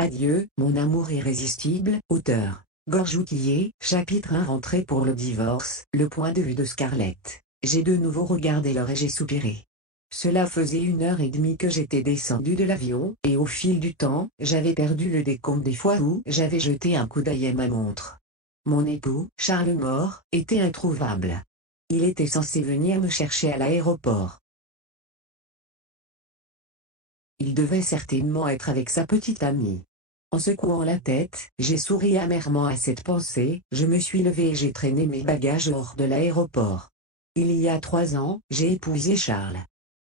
Adieu, mon amour irrésistible. Auteur. Gorge outillée, chapitre 1. Rentrée pour le divorce, le point de vue de Scarlett. J'ai de nouveau regardé l'heure et j'ai soupiré. Cela faisait 1 heure et demie que j'étais descendu de l'avion, et au fil du temps, j'avais perdu le décompte des fois où j'avais jeté un coup d'œil à ma montre. Mon époux, Charles mort, était introuvable. Il était censé venir me chercher à l'aéroport. Il devait certainement être avec sa petite amie. En secouant la tête, j'ai souri amèrement à cette pensée, je me suis levé et j'ai traîné mes bagages hors de l'aéroport. Il y a 3 ans, j'ai épousé Charles.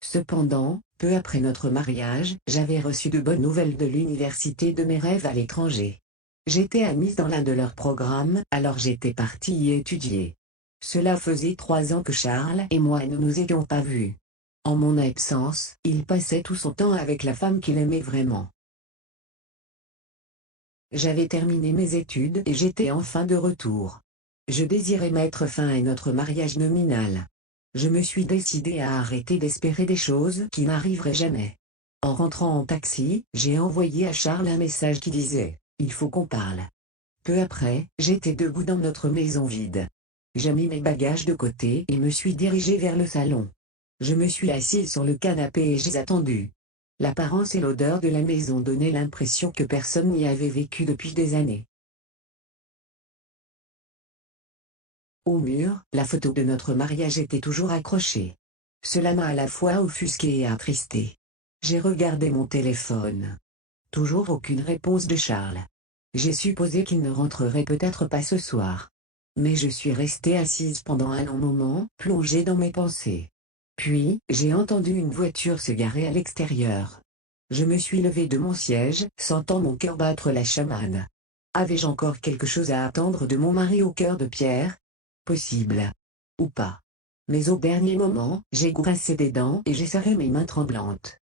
Cependant, peu après notre mariage, j'avais reçu de bonnes nouvelles de l'université de mes rêves à l'étranger. J'étais admise dans l'un de leurs programmes, alors j'étais partie y étudier. Cela faisait 3 ans que Charles et moi ne nous étions pas vus. En mon absence, il passait tout son temps avec la femme qu'il aimait vraiment. J'avais terminé mes études et j'étais enfin de retour. Je désirais mettre fin à notre mariage nominal. Je me suis décidé à arrêter d'espérer des choses qui n'arriveraient jamais. En rentrant en taxi, j'ai envoyé à Charles un message qui disait « Il faut qu'on parle ». Peu après, j'étais debout dans notre maison vide. J'ai mis mes bagages de côté et me suis dirigé vers le salon. Je me suis assise sur le canapé et j'ai attendu. L'apparence et l'odeur de la maison donnaient l'impression que personne n'y avait vécu depuis des années. Au mur, la photo de notre mariage était toujours accrochée. Cela m'a à la fois offusqué et attristé. J'ai regardé mon téléphone. Toujours aucune réponse de Charles. J'ai supposé qu'il ne rentrerait peut-être pas ce soir. Mais je suis restée assise pendant un long moment, plongée dans mes pensées. Puis, j'ai entendu une voiture se garer à l'extérieur. Je me suis levée de mon siège, sentant mon cœur battre la chamade. Avais-je encore quelque chose à attendre de mon mari au cœur de pierre? Possible. Ou pas. Mais au dernier moment, j'ai grincé des dents et j'ai serré mes mains tremblantes.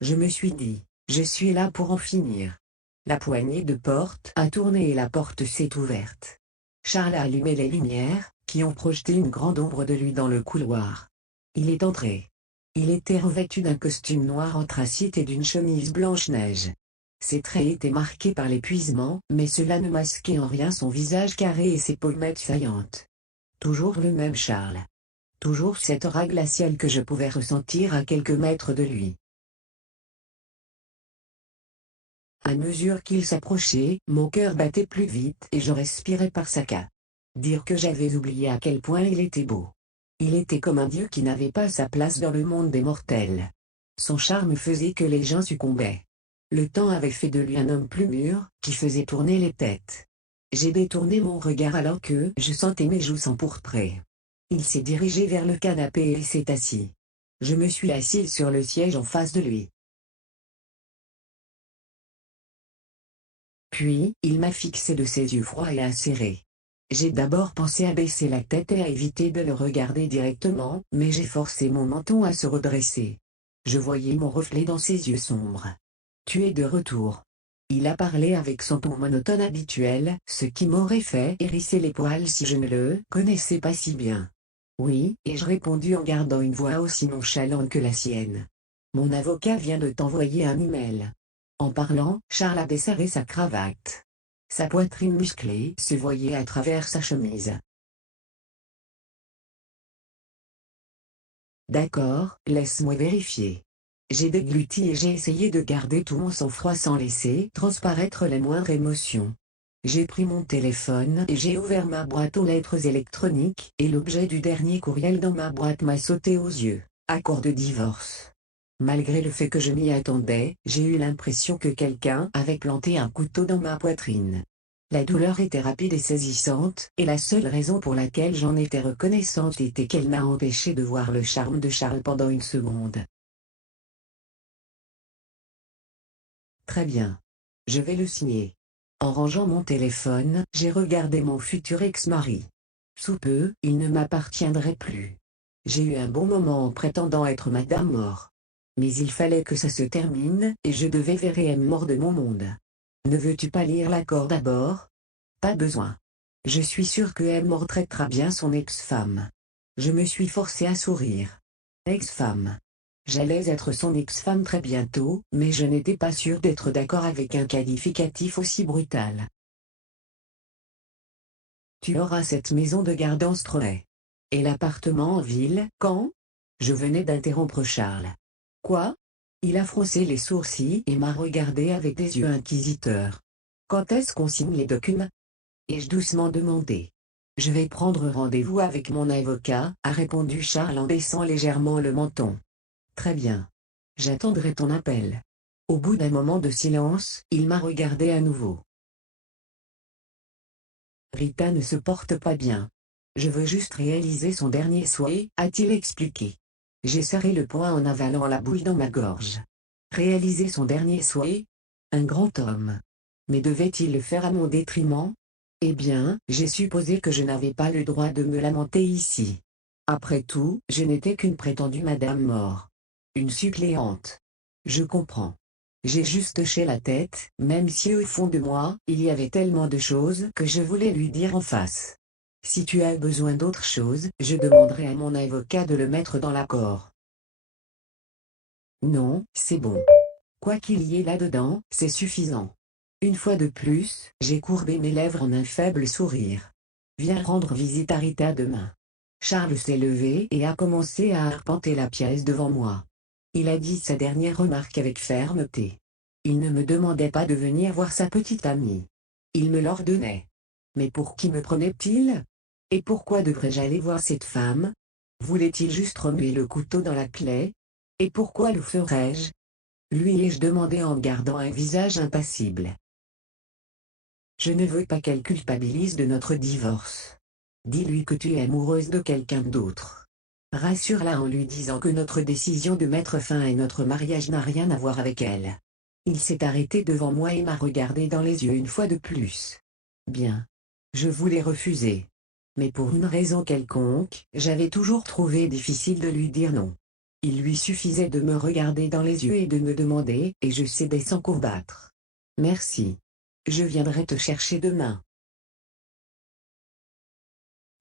Je me suis dit, je suis là pour en finir. La poignée de porte a tourné et la porte s'est ouverte. Charles a allumé les lumières, qui ont projeté une grande ombre de lui dans le couloir. Il est entré. Il était revêtu d'un costume noir anthracite et d'une chemise blanche-neige. Ses traits étaient marqués par l'épuisement, mais cela ne masquait en rien son visage carré et ses pommettes saillantes. Toujours le même Charles. Toujours cette aura glaciale que je pouvais ressentir à quelques mètres de lui. À mesure qu'il s'approchait, mon cœur battait plus vite et je respirais par saccades. Dire que j'avais oublié à quel point il était beau. Il était comme un dieu qui n'avait pas sa place dans le monde des mortels. Son charme faisait que les gens succombaient. Le temps avait fait de lui un homme plus mûr, qui faisait tourner les têtes. J'ai détourné mon regard alors que je sentais mes joues s'empourprer. Il s'est dirigé vers le canapé et s'est assis. Je me suis assise sur le siège en face de lui. Puis, il m'a fixé de ses yeux froids et acérés. J'ai d'abord pensé à baisser la tête et à éviter de le regarder directement, mais j'ai forcé mon menton à se redresser. Je voyais mon reflet dans ses yeux sombres. Tu es de retour. Il a parlé avec son ton monotone habituel, ce qui m'aurait fait hérisser les poils si je ne le connaissais pas si bien. Oui, ai-je répondu en gardant une voix aussi nonchalante que la sienne. Mon avocat vient de t'envoyer un email. En parlant, Charles a desserré sa cravate. Sa poitrine musclée se voyait à travers sa chemise. D'accord, laisse-moi vérifier. J'ai dégluti et j'ai essayé de garder tout mon sang-froid sans laisser transparaître la moindre émotion. J'ai pris mon téléphone et j'ai ouvert ma boîte aux lettres électroniques, et l'objet du dernier courriel dans ma boîte m'a sauté aux yeux. Accord de divorce. Malgré le fait que je m'y attendais, j'ai eu l'impression que quelqu'un avait planté un couteau dans ma poitrine. La douleur était rapide et saisissante, et la seule raison pour laquelle j'en étais reconnaissante était qu'elle m'a empêché de voir le charme de Charles pendant une seconde. Très bien. Je vais le signer. En rangeant mon téléphone, j'ai regardé mon futur ex-mari. Sous peu, il ne m'appartiendrait plus. J'ai eu un bon moment en prétendant être Madame Mort. Mais il fallait que ça se termine, et je devais virer M mort de mon monde. Ne veux-tu pas lire l'accord d'abord? Pas besoin. Je suis sûr que M mort traitera bien son ex-femme. Je me suis forcé à sourire. Ex-femme. J'allais être son ex-femme très bientôt, mais je n'étais pas sûr d'être d'accord avec un qualificatif aussi brutal. Tu auras cette maison de garde en Strolley. Et l'appartement en ville, quand? Je venais d'interrompre Charles. Quoi? Il a froncé les sourcils et m'a regardé avec des yeux inquisiteurs. Quand est-ce qu'on signe les documents? Ai-je doucement demandé. Je vais prendre rendez-vous avec mon avocat, a répondu Charles en baissant légèrement le menton. Très bien. J'attendrai ton appel. Au bout d'un moment de silence, il m'a regardé à nouveau. Rita ne se porte pas bien. Je veux juste réaliser son dernier souhait, a-t-il expliqué. J'ai serré le poing en avalant la bouille dans ma gorge. Réaliser son dernier souhait? Un grand homme. Mais devait-il le faire à mon détriment? Eh bien, j'ai supposé que je n'avais pas le droit de me lamenter ici. Après tout, je n'étais qu'une prétendue madame mort. Une suppléante. Je comprends. J'ai juste hoché la tête, même si au fond de moi, il y avait tellement de choses que je voulais lui dire en face. Si tu as besoin d'autre chose, je demanderai à mon avocat de le mettre dans l'accord. Non, c'est bon. Quoi qu'il y ait là-dedans, c'est suffisant. Une fois de plus, j'ai courbé mes lèvres en un faible sourire. Viens rendre visite à Rita demain. Charles s'est levé et a commencé à arpenter la pièce devant moi. Il a dit sa dernière remarque avec fermeté. Il ne me demandait pas de venir voir sa petite amie. Il me l'ordonnait. Mais pour qui me prenait-il? Et pourquoi devrais-je aller voir cette femme? Voulait-il juste remuer le couteau dans la plaie? Et pourquoi le ferais-je? Lui ai-je demandé en gardant un visage impassible. Je ne veux pas qu'elle culpabilise de notre divorce. Dis-lui que tu es amoureuse de quelqu'un d'autre. Rassure-la en lui disant que notre décision de mettre fin à notre mariage n'a rien à voir avec elle. Il s'est arrêté devant moi et m'a regardé dans les yeux une fois de plus. Bien. Je voulais refuser. Mais pour une raison quelconque, j'avais toujours trouvé difficile de lui dire non. Il lui suffisait de me regarder dans les yeux et de me demander, et je cédais sans courbattre. Merci. Je viendrai te chercher demain.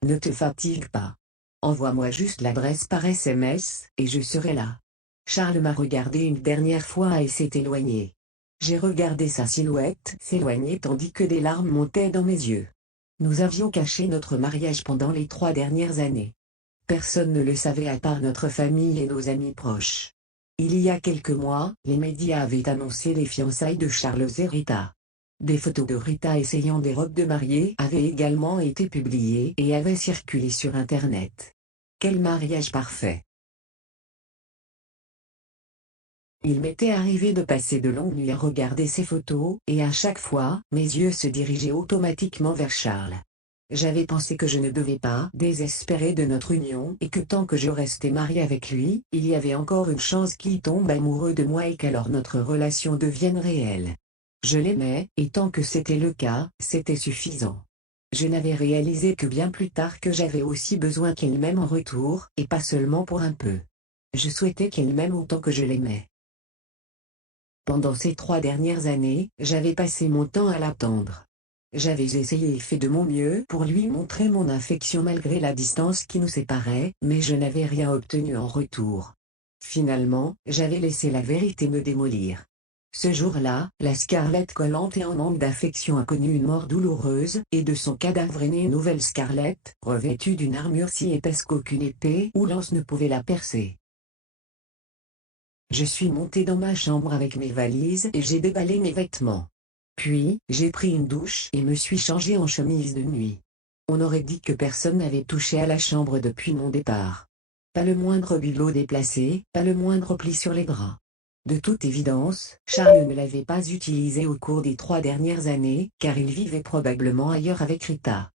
Ne te fatigue pas. Envoie-moi juste l'adresse par SMS, et je serai là. Charles m'a regardé une dernière fois et s'est éloigné. J'ai regardé sa silhouette s'éloigner tandis que des larmes montaient dans mes yeux. Nous avions caché notre mariage pendant les 3 dernières années. Personne ne le savait à part notre famille et nos amis proches. Il y a quelques mois, les médias avaient annoncé les fiançailles de Charles et Rita. Des photos de Rita essayant des robes de mariée avaient également été publiées et avaient circulé sur Internet. Quel mariage parfait! Il m'était arrivé de passer de longues nuits à regarder ces photos, et à chaque fois, mes yeux se dirigeaient automatiquement vers Charles. J'avais pensé que je ne devais pas désespérer de notre union et que tant que je restais mariée avec lui, il y avait encore une chance qu'il tombe amoureux de moi et qu'alors notre relation devienne réelle. Je l'aimais, et tant que c'était le cas, c'était suffisant. Je n'avais réalisé que bien plus tard que j'avais aussi besoin qu'il m'aime en retour, et pas seulement pour un peu. Je souhaitais qu'il m'aime autant que je l'aimais. Pendant ces 3 dernières années, j'avais passé mon temps à l'attendre. J'avais essayé et fait de mon mieux pour lui montrer mon affection malgré la distance qui nous séparait, mais je n'avais rien obtenu en retour. Finalement, j'avais laissé la vérité me démolir. Ce jour-là, la Scarlett collante et en manque d'affection a connu une mort douloureuse, et de son cadavre est née une nouvelle Scarlett, revêtue d'une armure si épaisse qu'aucune épée ou lance ne pouvait la percer. Je suis montée dans ma chambre avec mes valises et j'ai déballé mes vêtements. Puis, j'ai pris une douche et me suis changée en chemise de nuit. On aurait dit que personne n'avait touché à la chambre depuis mon départ. Pas le moindre bibelot déplacé, pas le moindre pli sur les draps. De toute évidence, Charles ne l'avait pas utilisé au cours des 3 dernières années, car il vivait probablement ailleurs avec Rita.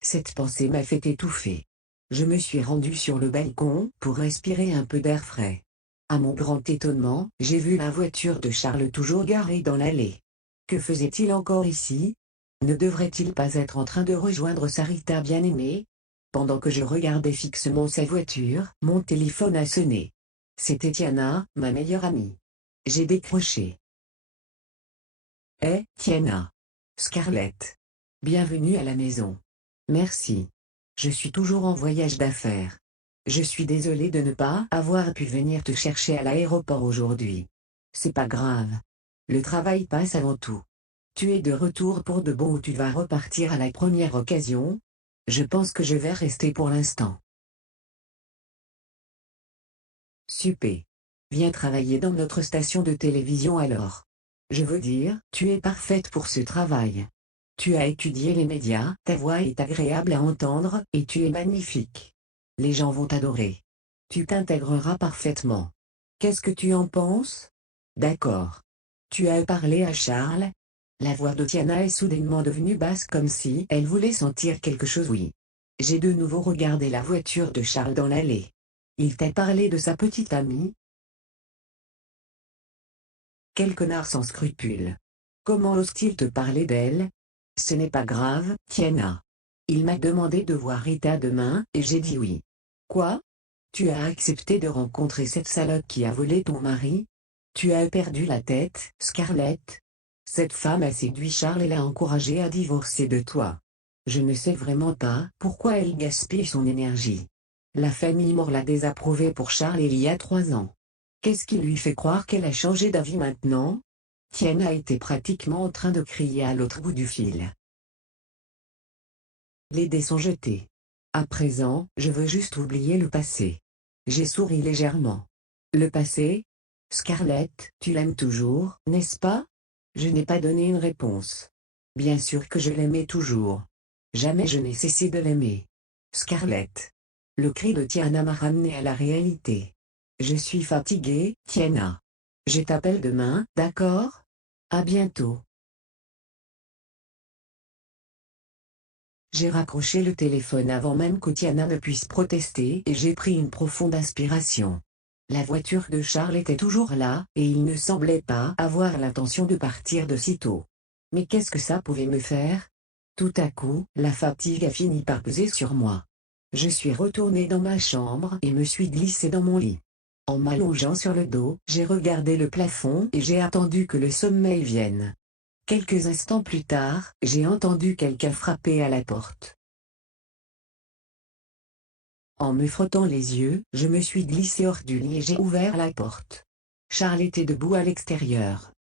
Cette pensée m'a fait étouffer. Je me suis rendue sur le balcon pour respirer un peu d'air frais. À mon grand étonnement, j'ai vu la voiture de Charles toujours garée dans l'allée. Que faisait-il encore ici? Ne devrait-il pas être en train de rejoindre sa Rita bien-aimée? Pendant que je regardais fixement sa voiture, mon téléphone a sonné. C'était Tiana, ma meilleure amie. J'ai décroché. Tiana. Scarlett. Bienvenue à la maison. Merci. Je suis toujours en voyage d'affaires. Je suis désolé de ne pas avoir pu venir te chercher à l'aéroport aujourd'hui. C'est pas grave. Le travail passe avant tout. Tu es de retour pour de bon ou tu vas repartir à la première occasion? Je pense que je vais rester pour l'instant. Super. Viens travailler dans notre station de télévision alors. Je veux dire, tu es parfaite pour ce travail. Tu as étudié les médias, ta voix est agréable à entendre, et tu es magnifique. Les gens vont t'adorer. Tu t'intégreras parfaitement. Qu'est-ce que tu en penses? D'accord. Tu as parlé à Charles? La voix de Tiana est soudainement devenue basse comme si elle voulait sentir quelque chose. Oui. J'ai de nouveau regardé la voiture de Charles dans l'allée. Il t'a parlé de sa petite amie? Quel connard sans scrupules. Comment ose-t-il te parler d'elle? Ce n'est pas grave, Tiana. Il m'a demandé de voir Rita demain, et j'ai dit oui. Quoi? Tu as accepté de rencontrer cette salope qui a volé ton mari? Tu as perdu la tête, Scarlett? Cette femme a séduit Charles et l'a encouragé à divorcer de toi. Je ne sais vraiment pas pourquoi elle gaspille son énergie. La famille Moore l'a désapprouvée pour Charles il y a 3 ans. Qu'est-ce qui lui fait croire qu'elle a changé d'avis maintenant? Tiana était pratiquement en train de crier à l'autre bout du fil. Les dés sont jetés. À présent, je veux juste oublier le passé. J'ai souri légèrement. Le passé? Scarlett, tu l'aimes toujours, n'est-ce pas? Je n'ai pas donné une réponse. Bien sûr que je l'aimais toujours. Jamais je n'ai cessé de l'aimer. Scarlett. Le cri de Tiana m'a ramené à la réalité. Je suis fatiguée, Tiana. Je t'appelle demain, d'accord? À bientôt. J'ai raccroché le téléphone avant même que Tiana ne puisse protester et j'ai pris une profonde inspiration. La voiture de Charles était toujours là, et il ne semblait pas avoir l'intention de partir de sitôt. Mais qu'est-ce que ça pouvait me faire? Tout à coup, la fatigue a fini par peser sur moi. Je suis retourné dans ma chambre et me suis glissé dans mon lit. En m'allongeant sur le dos, j'ai regardé le plafond et j'ai attendu que le sommeil vienne. Quelques instants plus tard, j'ai entendu quelqu'un frapper à la porte. En me frottant les yeux, je me suis glissé hors du lit et j'ai ouvert la porte. Charles était debout à l'extérieur.